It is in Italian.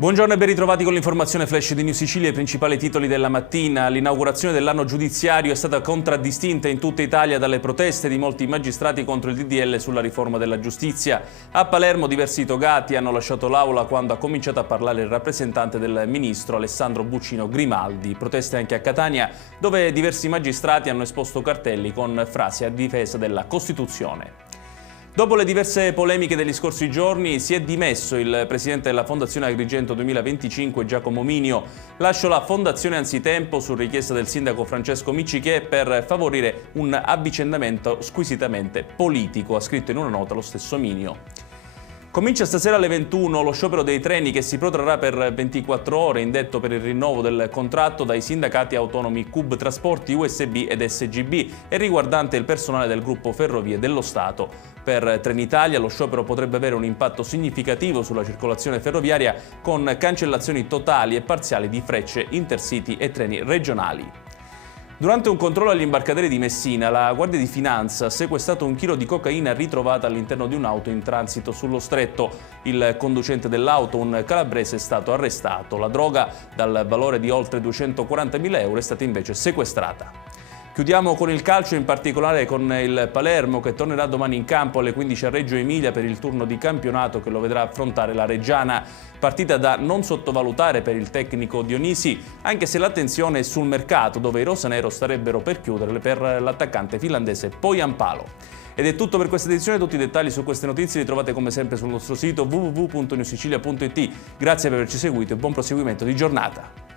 Buongiorno e ben ritrovati con l'informazione flash di New Sicilia. I principali titoli della mattina. L'inaugurazione dell'anno giudiziario è stata contraddistinta in tutta Italia dalle proteste di molti magistrati contro il DDL sulla riforma della giustizia. A Palermo diversi togati hanno lasciato l'aula quando ha cominciato a parlare il rappresentante del ministro Alessandro Buccino Grimaldi. Proteste anche a Catania, dove diversi magistrati hanno esposto cartelli con frasi a difesa della Costituzione. Dopo le diverse polemiche degli scorsi giorni si è dimesso il presidente della Fondazione Agrigento 2025 Giacomo Minio. Lascio la Fondazione anzitempo su richiesta del sindaco Francesco Miccichè per favorire un avvicendamento squisitamente politico, ha scritto in una nota lo stesso Minio. Comincia stasera alle 21 lo sciopero dei treni che si protrarrà per 24 ore, indetto per il rinnovo del contratto dai sindacati autonomi CUB Trasporti, USB ed SGB e riguardante il personale del gruppo Ferrovie dello Stato. Per Trenitalia lo sciopero potrebbe avere un impatto significativo sulla circolazione ferroviaria con cancellazioni totali e parziali di Frecce, Intercity e treni regionali. Durante un controllo agli imbarcaderi di Messina, la Guardia di Finanza ha sequestrato 1 chilo di cocaina ritrovata all'interno di un'auto in transito sullo stretto. Il conducente dell'auto, un calabrese, è stato arrestato. La droga, dal valore di oltre 240.000 euro, è stata invece sequestrata. Chiudiamo con il calcio, in particolare con il Palermo che tornerà domani in campo alle 15 a Reggio Emilia per il turno di campionato che lo vedrà affrontare la Reggiana. Partita da non sottovalutare per il tecnico Dionisi, anche se l'attenzione è sul mercato dove i rosanero starebbero per chiudere per l'attaccante finlandese Poyampalo. Ed è tutto per questa edizione, tutti i dettagli su queste notizie li trovate come sempre sul nostro sito www.newsicilia.it. Grazie per averci seguito e buon proseguimento di giornata.